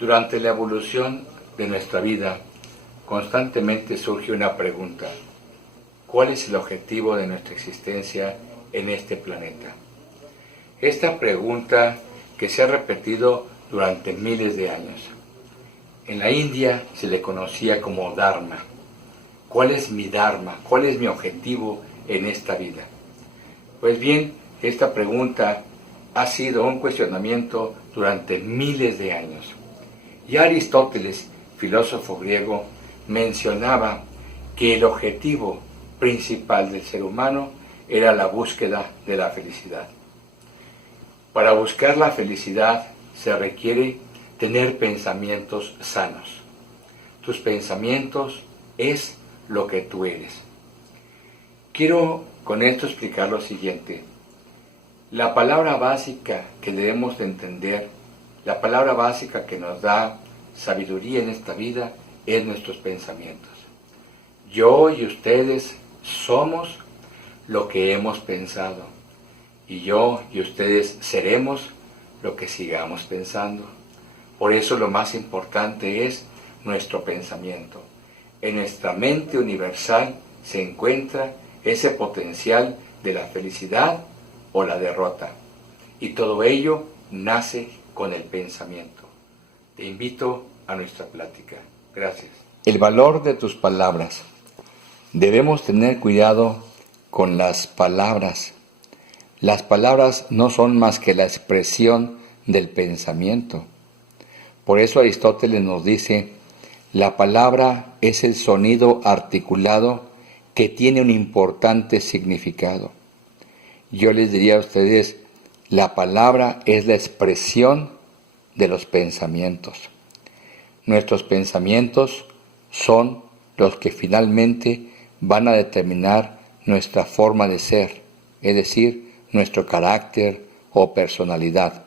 Durante la evolución de nuestra vida, constantemente surge una pregunta: ¿cuál es el objetivo de nuestra existencia en este planeta? Esta pregunta que se ha repetido durante miles de años. En la India se le conocía como Dharma. ¿Cuál es mi Dharma? ¿Cuál es mi objetivo en esta vida? Pues bien, esta pregunta ha sido un cuestionamiento durante miles de años. Y Aristóteles, filósofo griego, mencionaba que el objetivo principal del ser humano era la búsqueda de la felicidad. Para buscar la felicidad se requiere tener pensamientos sanos. Tus pensamientos es lo que tú eres. Quiero con esto explicar lo siguiente. La palabra básica que debemos de entender, la palabra básica que nos da sabiduría en esta vida, es nuestros pensamientos. Yo y ustedes somos lo que hemos pensado, y yo y ustedes seremos lo que sigamos pensando. Por eso lo más importante es nuestro pensamiento. En nuestra mente universal se encuentra ese potencial de la felicidad o la derrota. Y todo ello nace con el pensamiento. Te invito a nuestra plática. Gracias. El valor de tus palabras. Debemos tener cuidado con las palabras. Las palabras no son más que la expresión del pensamiento. Por eso Aristóteles nos dice: la palabra es el sonido articulado que tiene un importante significado. Yo les diría a ustedes, la palabra es la expresión de los pensamientos. Nuestros pensamientos son los que finalmente van a determinar nuestra forma de ser, es decir, nuestro carácter o personalidad.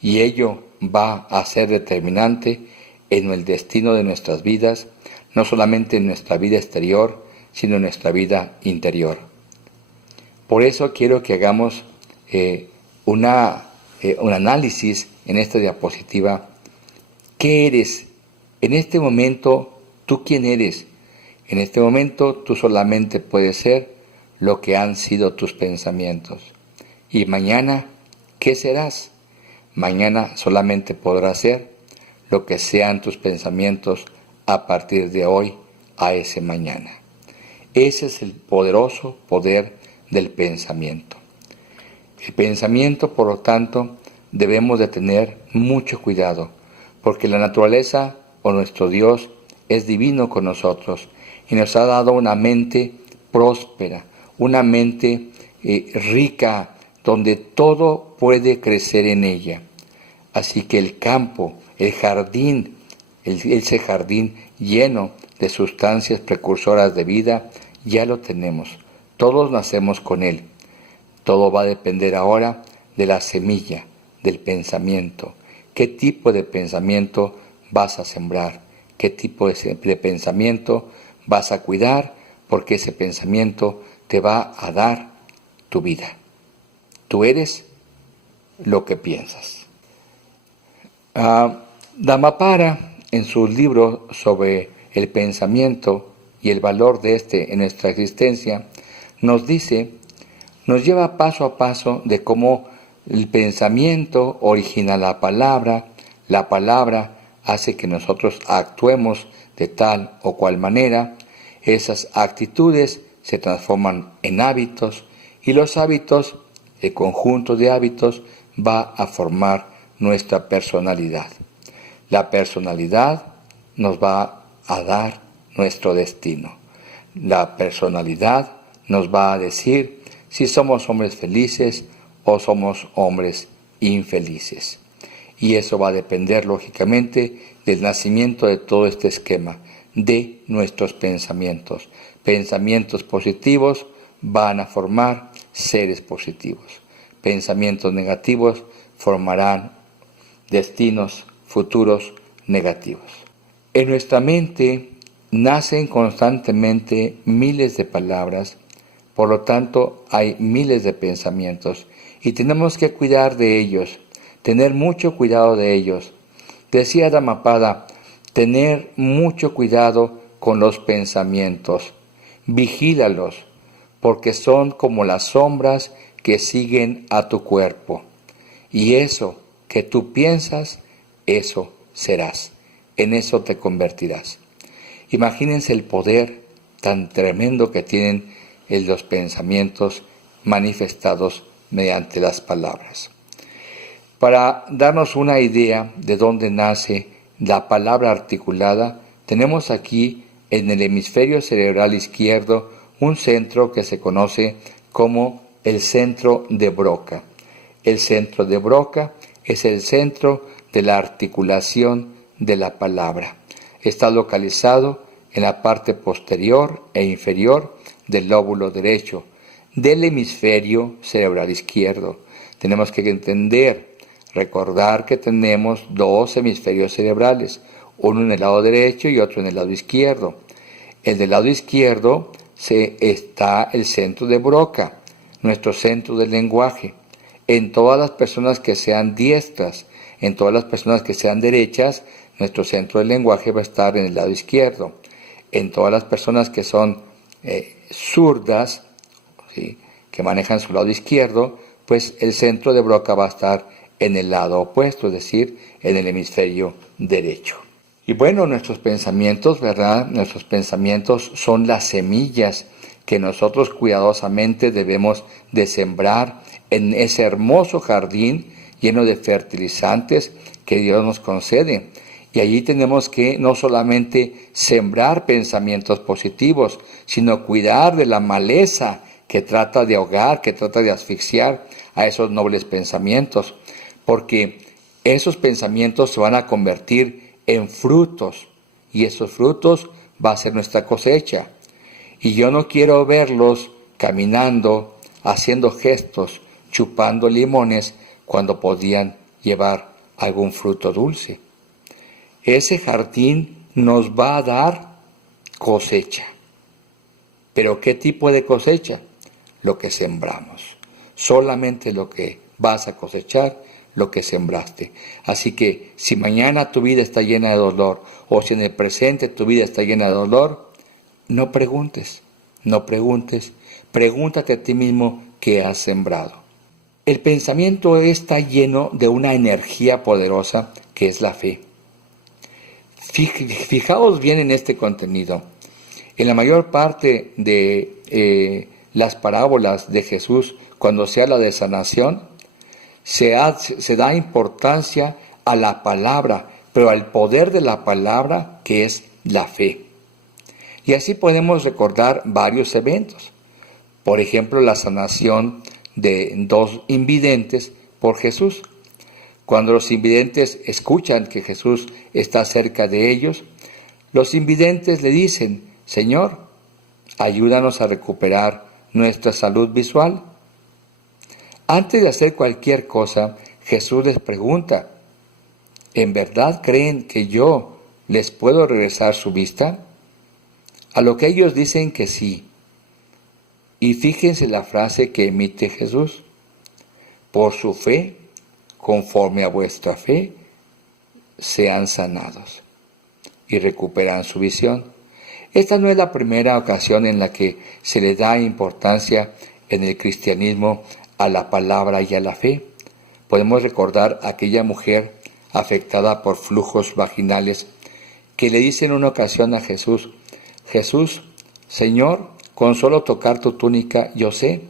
Y ello va a ser determinante en el destino de nuestras vidas, no solamente en nuestra vida exterior, sino en nuestra vida interior. Por eso quiero que hagamos un análisis en esta diapositiva. ¿Qué eres? En este momento, ¿tú quién eres? En este momento, tú solamente puedes ser lo que han sido tus pensamientos. Y mañana, ¿qué serás? Mañana solamente podrás ser lo que sean tus pensamientos a partir de hoy a ese mañana. Ese es el poderoso poder del pensamiento. El pensamiento, por lo tanto, debemos de tener mucho cuidado, porque la naturaleza o nuestro Dios es divino con nosotros y nos ha dado una mente próspera, una mente rica, donde todo puede crecer en ella. Así que el campo, el jardín, ese jardín lleno de sustancias precursoras de vida, ya lo tenemos. Todos nacemos con él. Todo va a depender ahora de la semilla, del pensamiento. ¿Qué tipo de pensamiento vas a sembrar? ¿Qué tipo de pensamiento vas a cuidar? Porque ese pensamiento te va a dar tu vida. Tú eres lo que piensas. Dhammapada, en su libro sobre el pensamiento y el valor de este en nuestra existencia, nos lleva paso a paso de cómo el pensamiento origina la palabra hace que nosotros actuemos de tal o cual manera, esas actitudes se transforman en hábitos y los hábitos, el conjunto de hábitos, va a formar nuestra personalidad. La personalidad nos va a dar nuestro destino. La personalidad nos va a decir si somos hombres felices o somos hombres infelices. Y eso va a depender, lógicamente, del nacimiento de todo este esquema, de nuestros pensamientos. Pensamientos positivos van a formar seres positivos. Pensamientos negativos formarán destinos futuros negativos. En nuestra mente nacen constantemente miles de palabras, por lo tanto hay miles de pensamientos y tenemos que cuidar de ellos, tener mucho cuidado de ellos, Decía Dhammapada, tener mucho cuidado con los pensamientos, vigílalos, porque son como las sombras que siguen a tu cuerpo. Y eso que tú piensas, eso serás, en eso te convertirás. Imagínense el poder tan tremendo que tienen los pensamientos manifestados mediante las palabras. Para darnos una idea de dónde nace la palabra articulada, tenemos aquí en el hemisferio cerebral izquierdo un centro que se conoce como el centro de Broca. El centro de Broca es el centro de la articulación de la palabra. Está localizado en la parte posterior e inferior del lóbulo derecho del hemisferio cerebral izquierdo. Tenemos que recordar que tenemos dos hemisferios cerebrales, uno en el lado derecho y otro en el lado izquierdo. El del lado izquierdo está el centro de Broca, nuestro centro del lenguaje. En todas las personas que sean diestras, en todas las personas que sean derechas, nuestro centro del lenguaje va a estar en el lado izquierdo. En todas las personas que son zurdas, ¿sí?, que manejan su lado izquierdo, pues el centro de Broca va a estar en el lado opuesto, es decir, en el hemisferio derecho. Y bueno, nuestros pensamientos, ¿verdad? Nuestros pensamientos son las semillas que nosotros cuidadosamente debemos de sembrar en ese hermoso jardín lleno de fertilizantes que Dios nos concede. Y allí tenemos que no solamente sembrar pensamientos positivos, sino cuidar de la maleza que trata de ahogar, que trata de asfixiar a esos nobles pensamientos, porque esos pensamientos se van a convertir en frutos, y esos frutos va a ser nuestra cosecha. Y yo no quiero verlos caminando, haciendo gestos, chupando limones, cuando podían llevar algún fruto dulce. Ese jardín nos va a dar cosecha. ¿Pero qué tipo de cosecha? Lo que sembramos. Solamente lo que vas a cosechar, lo que sembraste. Así que si mañana tu vida está llena de dolor, o si en el presente tu vida está llena de dolor, no preguntes, pregúntate a ti mismo qué has sembrado. El pensamiento está lleno de una energía poderosa que es la fe. Fijaos bien en este contenido. En la mayor parte de las parábolas de Jesús, cuando se habla de sanación, se da importancia a la palabra, pero al poder de la palabra, que es la fe. Y así podemos recordar varios eventos. Por ejemplo, la sanación de 2 invidentes por Jesús. Cuando los invidentes escuchan que Jesús está cerca de ellos, los invidentes le dicen: Señor, ayúdanos a recuperar nuestra salud visual. Antes de hacer cualquier cosa, Jesús les pregunta: ¿en verdad creen que yo les puedo regresar su vista? A lo que ellos dicen que sí. Y fíjense la frase que emite Jesús: por su fe, conforme a vuestra fe, sean sanados y recuperan su visión. Esta no es la primera ocasión en la que se le da importancia en el cristianismo a la palabra y a la fe. Podemos recordar a aquella mujer afectada por flujos vaginales que le dice en una ocasión a Jesús: Jesús, Señor, con solo tocar tu túnica yo sé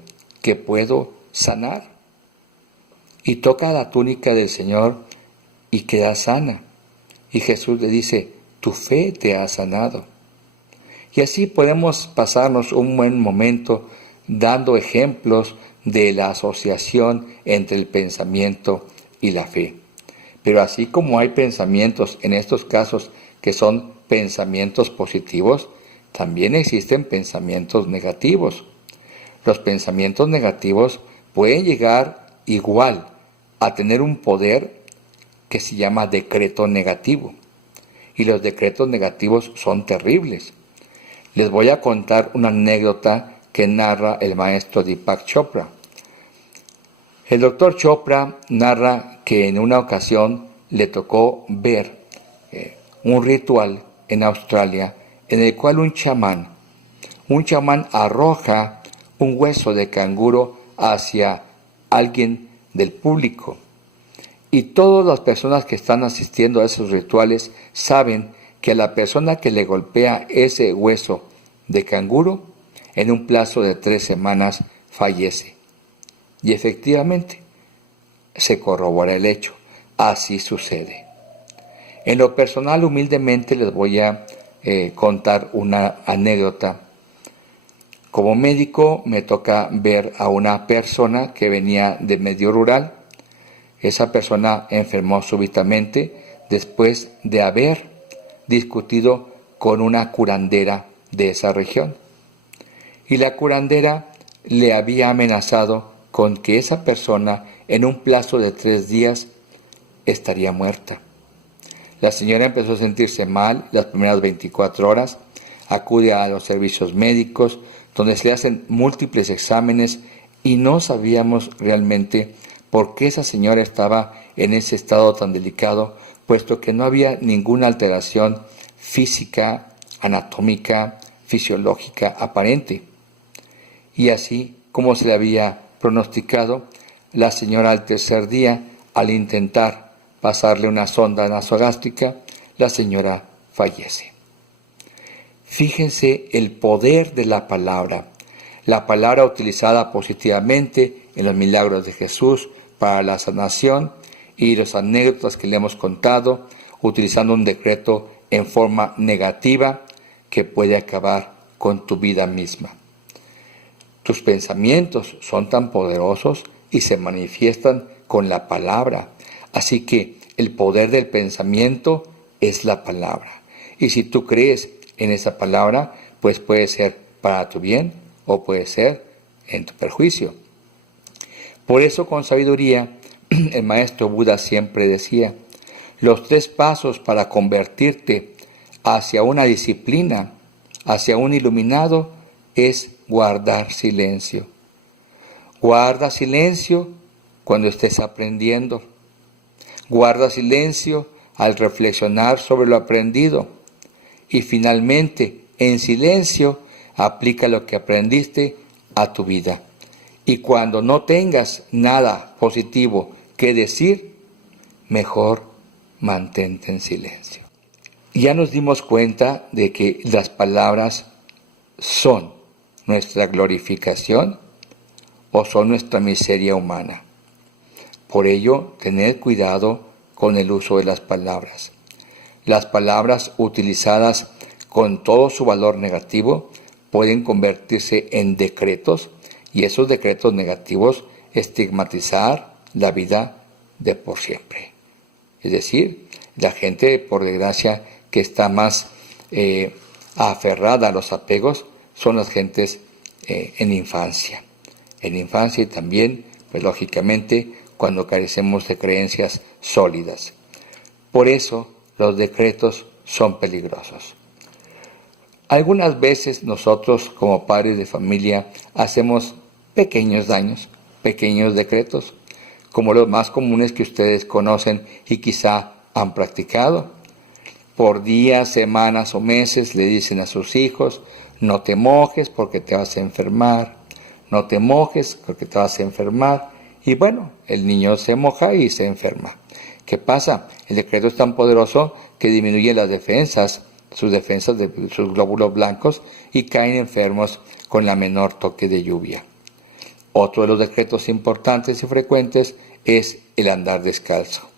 que puedo sanar. Y toca la túnica del Señor y queda sana. Y Jesús le dice: tu fe te ha sanado. Y así podemos pasarnos un buen momento dando ejemplos de la asociación entre el pensamiento y la fe. Pero así como hay pensamientos en estos casos que son pensamientos positivos, también existen pensamientos negativos. Los pensamientos negativos pueden llegar igual a tener un poder que se llama decreto negativo. Y los decretos negativos son terribles. Les voy a contar una anécdota que narra el maestro Deepak Chopra. El doctor Chopra narra que en una ocasión le tocó ver un ritual en Australia en el cual un chamán arroja un hueso de canguro hacia alguien del público. Y todas las personas que están asistiendo a esos rituales saben que a la persona que le golpea ese hueso de canguro, en un plazo de 3 semanas fallece. Y efectivamente, se corrobora el hecho. Así sucede. En lo personal, humildemente, les voy a contar una anécdota. Como médico, me toca ver a una persona que venía de medio rural. Esa persona enfermó súbitamente después de haber discutido con una curandera de esa región. Y la curandera le había amenazado con que esa persona en un plazo de 3 días estaría muerta. La señora empezó a sentirse mal las primeras 24 horas, acude a los servicios médicos, donde se le hacen múltiples exámenes y no sabíamos realmente por qué esa señora estaba en ese estado tan delicado, puesto que no había ninguna alteración física, anatómica, fisiológica aparente. Y así como se le había pronosticado, la señora al 3er día, al intentar pasarle una sonda nasogástrica, la señora fallece. Fíjense el poder de la palabra utilizada positivamente en los milagros de Jesús para la sanación y las anécdotas que le hemos contado, utilizando un decreto en forma negativa que puede acabar con tu vida misma. Tus pensamientos son tan poderosos y se manifiestan con la palabra. Así que el poder del pensamiento es la palabra. Y si tú crees en esa palabra, pues puede ser para tu bien o puede ser en tu perjuicio. Por eso, con sabiduría, el maestro Buda siempre decía, los 3 pasos para convertirte hacia una disciplina, hacia un iluminado, es guardar silencio. Guarda silencio cuando estés aprendiendo. Guarda silencio al reflexionar sobre lo aprendido. Y finalmente, en silencio, aplica lo que aprendiste a tu vida. Y cuando no tengas nada positivo que decir, mejor mantente en silencio. Ya nos dimos cuenta de que las palabras son nuestra glorificación o son nuestra miseria humana. Por ello, tened cuidado con el uso de las palabras. Las palabras utilizadas con todo su valor negativo pueden convertirse en decretos y esos decretos negativos estigmatizar la vida de por siempre. Es decir, la gente, por desgracia, que está más aferrada a los apegos son las gentes en infancia. En infancia y también, pues lógicamente, cuando carecemos de creencias sólidas. Por eso, los decretos son peligrosos. Algunas veces nosotros, como padres de familia, hacemos pequeños daños, pequeños decretos, como los más comunes que ustedes conocen y quizá han practicado. Por días, semanas o meses le dicen a sus hijos, no te mojes porque te vas a enfermar, no te mojes porque te vas a enfermar. Y bueno, el niño se moja y se enferma. ¿Qué pasa? El decreto es tan poderoso que disminuye las defensas, sus defensas de sus glóbulos blancos y caen enfermos con la menor toque de lluvia. Otro de los decretos importantes y frecuentes es el andar descalzo.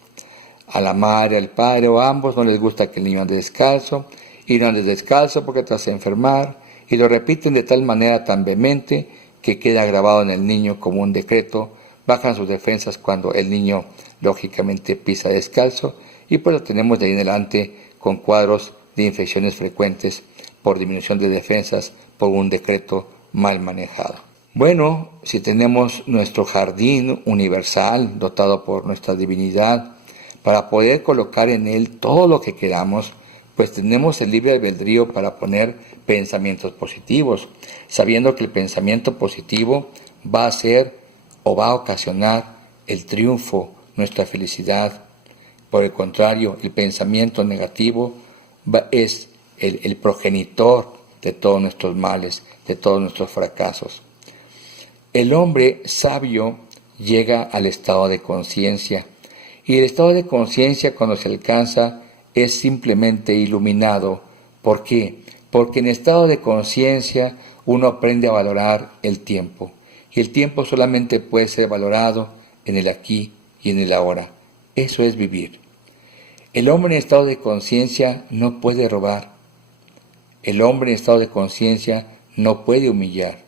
A la madre, al padre o a ambos no les gusta que el niño ande descalzo, y no andes descalzo porque te vas a enfermar, y lo repiten de tal manera tan vehemente que queda grabado en el niño como un decreto. Bajan sus defensas cuando el niño lógicamente pisa descalzo y pues lo tenemos de ahí en adelante con cuadros de infecciones frecuentes por disminución de defensas por un decreto mal manejado. Bueno, si tenemos nuestro jardín universal dotado por nuestra divinidad para poder colocar en él todo lo que queramos, pues tenemos el libre albedrío para poner pensamientos positivos, sabiendo que el pensamiento positivo va a ser o va a ocasionar el triunfo, nuestra felicidad, Por el contrario, el pensamiento negativo es el progenitor de todos nuestros males, de todos nuestros fracasos. El hombre sabio llega al estado de conciencia, y el estado de conciencia, cuando se alcanza, es simplemente iluminado. ¿Por qué? Porque en estado de conciencia uno aprende a valorar el tiempo, y el tiempo solamente puede ser valorado en el aquí y en el ahora. Eso es vivir. El hombre en estado de conciencia no puede robar. El hombre en estado de conciencia no puede humillar,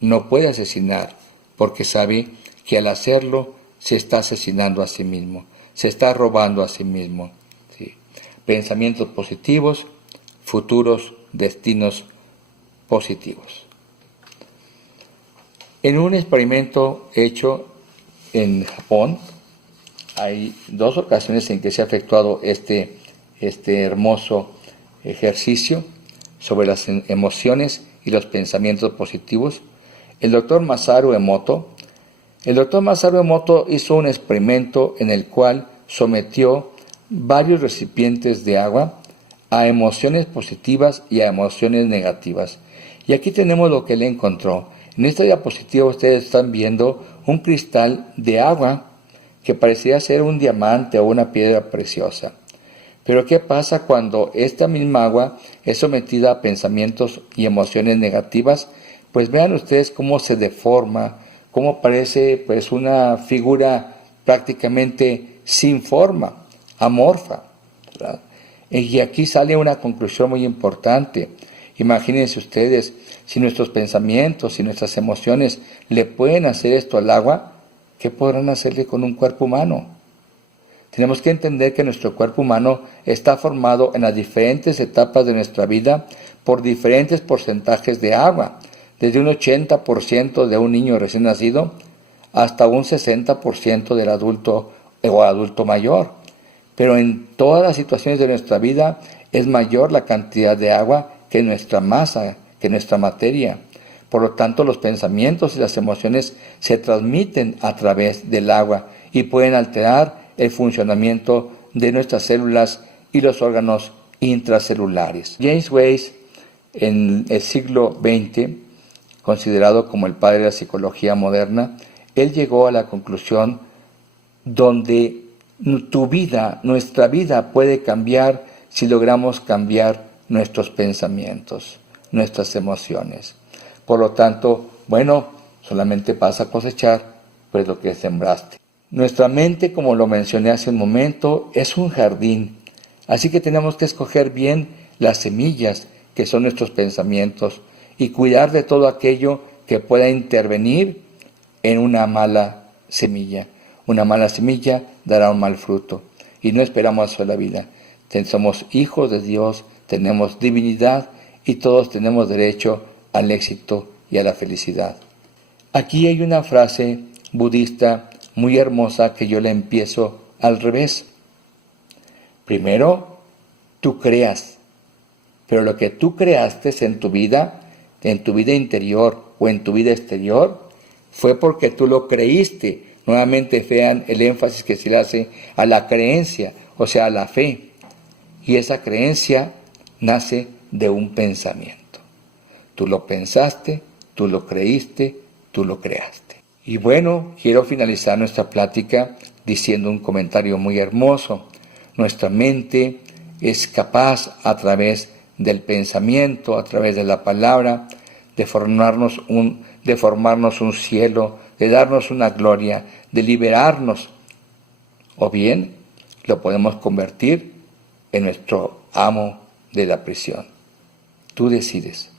no puede asesinar, porque sabe que al hacerlo se está asesinando a sí mismo, se está robando a sí mismo. ¿Sí? Pensamientos positivos, futuros destinos positivos. En un experimento hecho en Japón, hay 2 ocasiones en que se ha efectuado este hermoso ejercicio sobre las emociones y los pensamientos positivos. El doctor Masaru Emoto hizo un experimento en el cual sometió varios recipientes de agua a emociones positivas y a emociones negativas. Y aquí tenemos lo que él encontró. En esta diapositiva ustedes están viendo un cristal de agua que parecía ser un diamante o una piedra preciosa. Pero ¿qué pasa cuando esta misma agua es sometida a pensamientos y emociones negativas? Pues vean ustedes cómo se deforma, cómo parece pues una figura prácticamente sin forma, amorfa, ¿verdad? Y aquí sale una conclusión muy importante. Imagínense ustedes, si nuestros pensamientos y nuestras emociones le pueden hacer esto al agua, ¿qué podrán hacerle con un cuerpo humano? Tenemos que entender que nuestro cuerpo humano está formado en las diferentes etapas de nuestra vida por diferentes porcentajes de agua, desde un 80% de un niño recién nacido hasta un 60% del adulto o adulto mayor. Pero en todas las situaciones de nuestra vida es mayor la cantidad de agua que nuestra masa, que nuestra materia. Por lo tanto, los pensamientos y las emociones se transmiten a través del agua y pueden alterar el funcionamiento de nuestras células y los órganos intracelulares. James Weiss, en el siglo XX, considerado como el padre de la psicología moderna, él llegó a la conclusión donde nuestra vida puede cambiar si logramos cambiar nuestros pensamientos, nuestras emociones. Por lo tanto, solamente vas a cosechar pues lo que sembraste. Nuestra mente, como lo mencioné hace un momento, es un jardín. Así que tenemos que escoger bien las semillas que son nuestros pensamientos y cuidar de todo aquello que pueda intervenir en una mala semilla. Una mala semilla dará un mal fruto y no esperamos eso de la vida. Somos hijos de Dios, tenemos divinidad y todos tenemos derecho al éxito y a la felicidad. Aquí hay una frase budista muy hermosa que yo la empiezo al revés. Primero, tú creas, pero lo que tú creaste en tu vida interior o en tu vida exterior, fue porque tú lo creíste. Nuevamente vean el énfasis que se le hace a la creencia, o sea, a la fe. Y esa creencia nace de un pensamiento. Tú lo pensaste, tú lo creíste, tú lo creaste. Y quiero finalizar nuestra plática diciendo un comentario muy hermoso. Nuestra mente es capaz, a través del pensamiento, a través de la palabra, de formarnos un cielo, de darnos una gloria, de liberarnos. O bien lo podemos convertir en nuestro amo de la prisión. Tú decides.